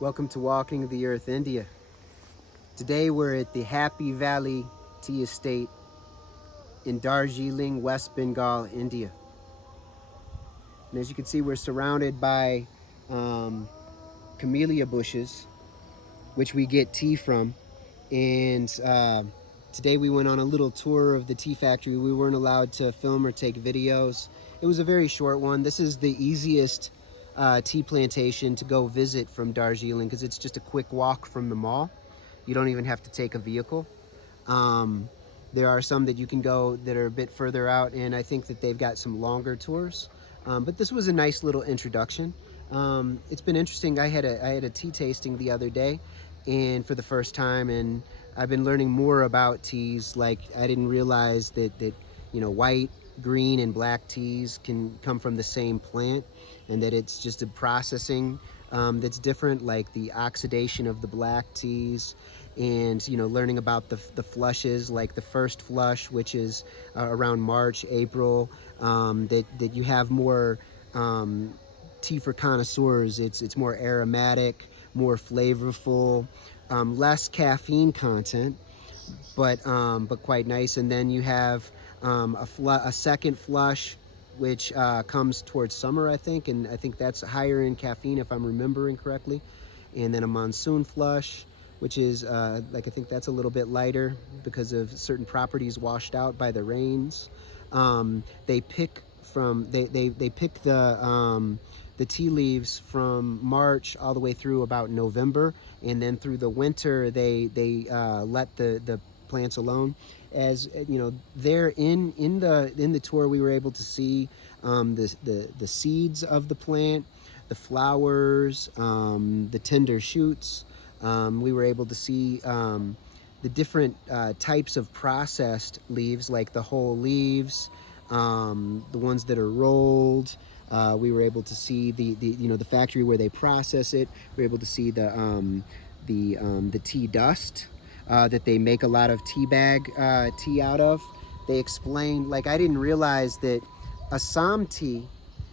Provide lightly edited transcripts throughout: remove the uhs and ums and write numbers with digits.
Welcome to Walking the Earth, India. Today we're at the Happy Valley Tea Estate in Darjeeling, West Bengal, India. And as you can see, we're surrounded by camellia bushes, which we get tea from. And today we went on a little tour of the tea factory. We weren't allowed to film or take videos. It was a very short one. This is the easiest tea plantation to go visit from Darjeeling because it's just a quick walk from the mall. You don't even have to take a vehicle. There are some that you can go that are a bit further out, and I think that they've got some longer tours. But this was a nice little introduction. It's been interesting. I had a tea tasting the other day, and for the first time, and I've been learning more about teas. Like, I didn't realize that white, green, and black teas can come from the same plant, and that it's just a processing that's different, like the oxidation of the black teas, and learning about the flushes, like the first flush, which is around March, April, that you have more tea for connoisseurs. It's more aromatic, more flavorful, less caffeine content, but quite nice. And then you have a second flush, which comes towards summer, I think, and I think that's higher in caffeine if I'm remembering correctly. And then a monsoon flush, which is I think that's a little bit lighter because of certain properties washed out by the rains. They pick the tea leaves from March all the way through about November, and then through the winter they let the plants alone. As there in the tour, we were able to see the seeds of the plant, the flowers, the tender shoots. We were able to see the different types of processed leaves, like the whole leaves, the ones that are rolled. We were able to see the factory where they process it. We were able to see the tea dust that they make a lot of tea bag tea out of. They explained, like, I didn't realize that Assam tea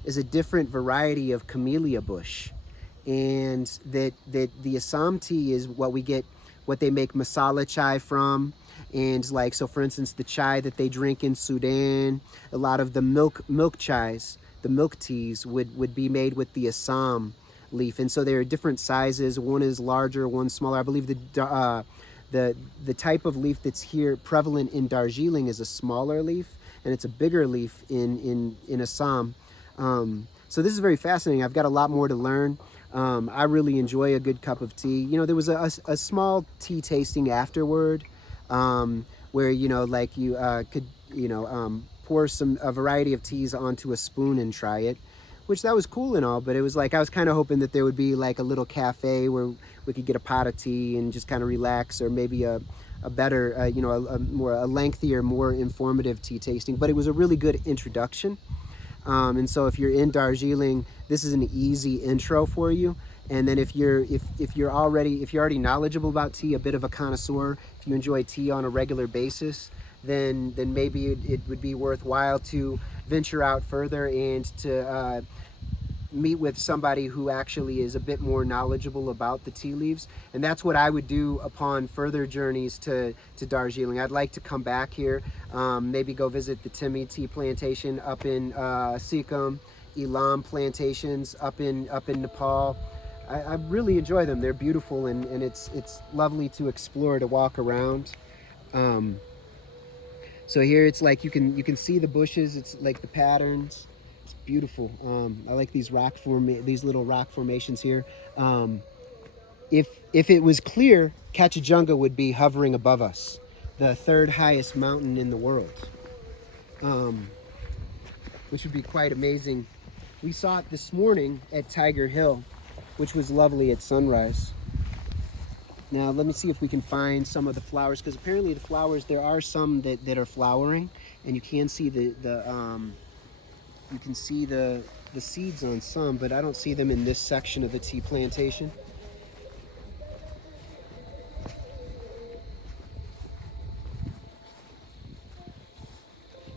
is a different variety of camellia bush, and that the Assam tea is what they make masala chai from. And like, so for instance, the chai that they drink in Sudan, a lot of the milk chais, the milk teas would be made with the Assam leaf. And so there are different sizes. One is larger, one smaller. I believe the type of leaf that's here prevalent in Darjeeling is a smaller leaf, and it's a bigger leaf in Assam. So this is very fascinating. I've got a lot more to learn. I really enjoy a good cup of tea. There was a small tea tasting afterward, where like you could pour a variety of teas onto a spoon and try it, which that was cool and all, but it was like I was kind of hoping that there would be like a little cafe where we could get a pot of tea and just kind of relax, or maybe a better a lengthier, more informative tea tasting. But it was a really good introduction. And so if you're in Darjeeling, this is an easy intro for you. And then if you're already knowledgeable about tea, a bit of a connoisseur, if you enjoy tea on a regular basis, then maybe it would be worthwhile to venture out further and to meet with somebody who actually is a bit more knowledgeable about the tea leaves. And that's what I would do upon further journeys to Darjeeling. I'd like to come back here, maybe go visit the Timmy Tea Plantation up in Sikkim, Elam plantations up in Nepal. I really enjoy them. They're beautiful, and it's lovely to explore, to walk around. So here it's like you can see the bushes. It's like the patterns. It's beautiful. I like these little rock formations here. If it was clear, Kachijunga would be hovering above us, the third highest mountain in the world, which would be quite amazing. We saw it this morning at Tiger Hill, which was lovely at sunrise. Now let me see if we can find some of the flowers, because apparently the flowers, there are some that are flowering, and you can see the seeds on some, but I don't see them in this section of the tea plantation.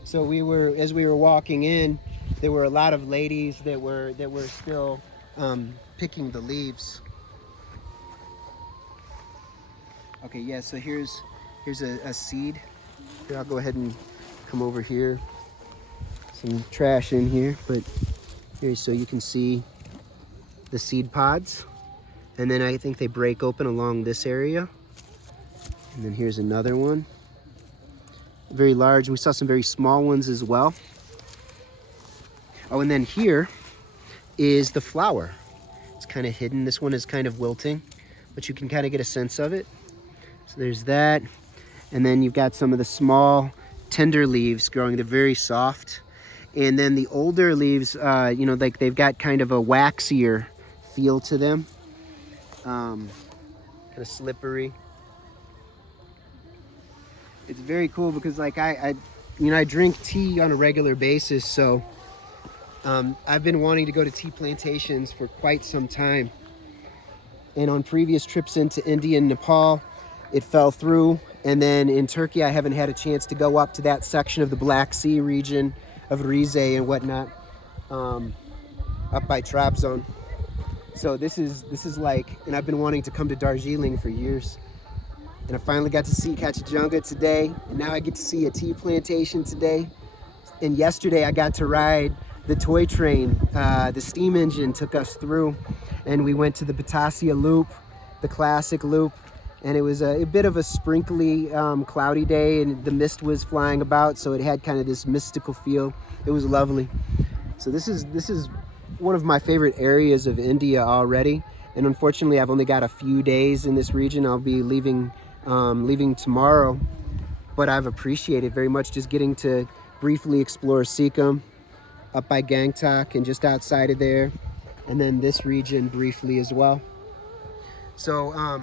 So as we were walking in, there were a lot of ladies that were still picking the leaves. Okay, yeah, so here's a seed. Here, I'll go ahead and come over here. Some trash in here, but here, so you can see the seed pods. And then I think they break open along this area. And then here's another one. Very large. We saw some very small ones as well. Oh, and then here is the flower. It's kind of hidden. This one is kind of wilting, but you can kind of get a sense of it. So there's that. And then you've got some of the small, tender leaves growing. They're very soft. And then the older leaves, you know, like they've got kind of a waxier feel to them. Kind of slippery. It's very cool because like I drink tea on a regular basis, so I've been wanting to go to tea plantations for quite some time. And on previous trips into India and Nepal, it fell through. And then in Turkey, I haven't had a chance to go up to that section of the Black Sea region of Rize and whatnot, up by Trabzon. So this is like, and I've been wanting to come to Darjeeling for years. And I finally got to see Kachijunga today, and now I get to see a tea plantation today. And yesterday I got to ride the toy train. The steam engine took us through, and we went to the Batasia Loop, the classic loop. And it was a bit of a sprinkly, cloudy day, and the mist was flying about, so it had kind of this mystical feel. It was lovely. So this is one of my favorite areas of India already. And unfortunately, I've only got a few days in this region. I'll be leaving tomorrow, but I've appreciated very much just getting to briefly explore Sikkim up by Gangtok and just outside of there, and then this region briefly as well. So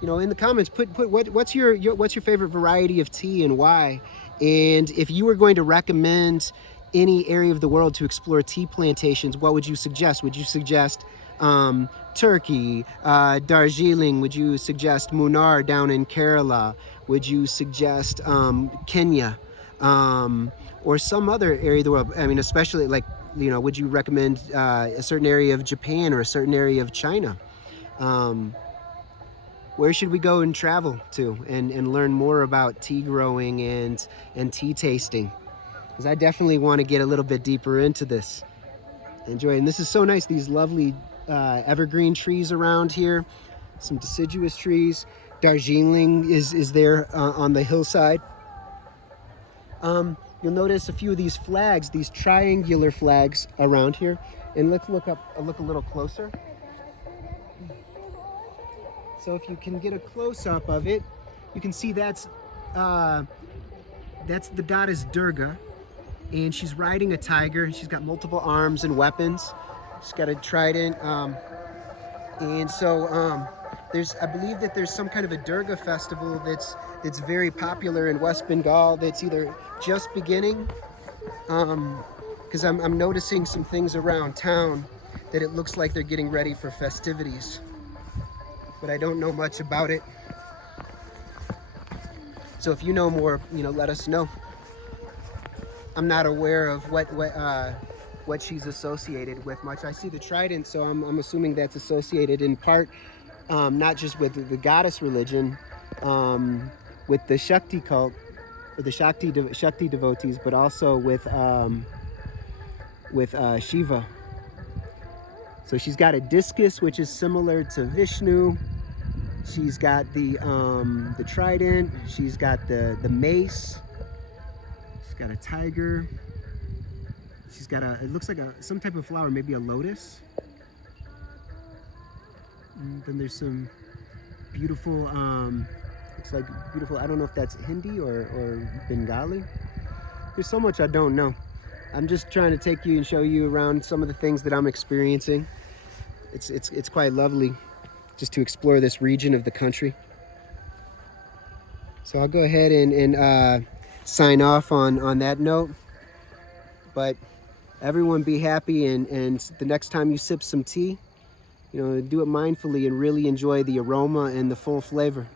you know, in the comments, put what's your favorite variety of tea and why? And if you were going to recommend any area of the world to explore tea plantations, what would you suggest? Would you suggest Turkey, Darjeeling? Would you suggest Munnar down in Kerala? Would you suggest Kenya, or some other area of the world? I mean, especially like, you know, would you recommend a certain area of Japan or a certain area of China? Where should we go and travel to and learn more about tea growing and tea tasting? Because I definitely want to get a little bit deeper into this. Enjoy. And this is so nice, these lovely evergreen trees around here, some deciduous trees. Darjeeling is there on the hillside. You'll notice a few of these flags, these triangular flags around here. And let's look a little closer. So if you can get a close-up of it, you can see that's the goddess Durga, and she's riding a tiger. She's got multiple arms and weapons. She's got a trident, and so I believe that there's some kind of a Durga festival that's very popular in West Bengal. That's either just beginning, because I'm noticing some things around town that it looks like they're getting ready for festivities. But I don't know much about it. So if you know more, you know, let us know. I'm not aware of what she's associated with much. I see the trident, so I'm assuming that's associated in part, not just with the goddess religion, with the Shakti cult, or the Shakti devotees, but also with Shiva. So she's got a discus, which is similar to Vishnu. She's got the trident. She's got the mace. She's got a tiger. She's got it looks like some type of flower, maybe a lotus. And then there's some beautiful, looks like beautiful, I don't know if that's Hindi or Bengali. There's so much I don't know. I'm just trying to take you and show you around some of the things that I'm experiencing. It's quite lovely just to explore this region of the country. So I'll go ahead and sign off on that note. But everyone be happy, and the next time you sip some tea, you know, do it mindfully and really enjoy the aroma and the full flavor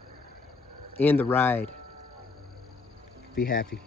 and the ride. Be happy.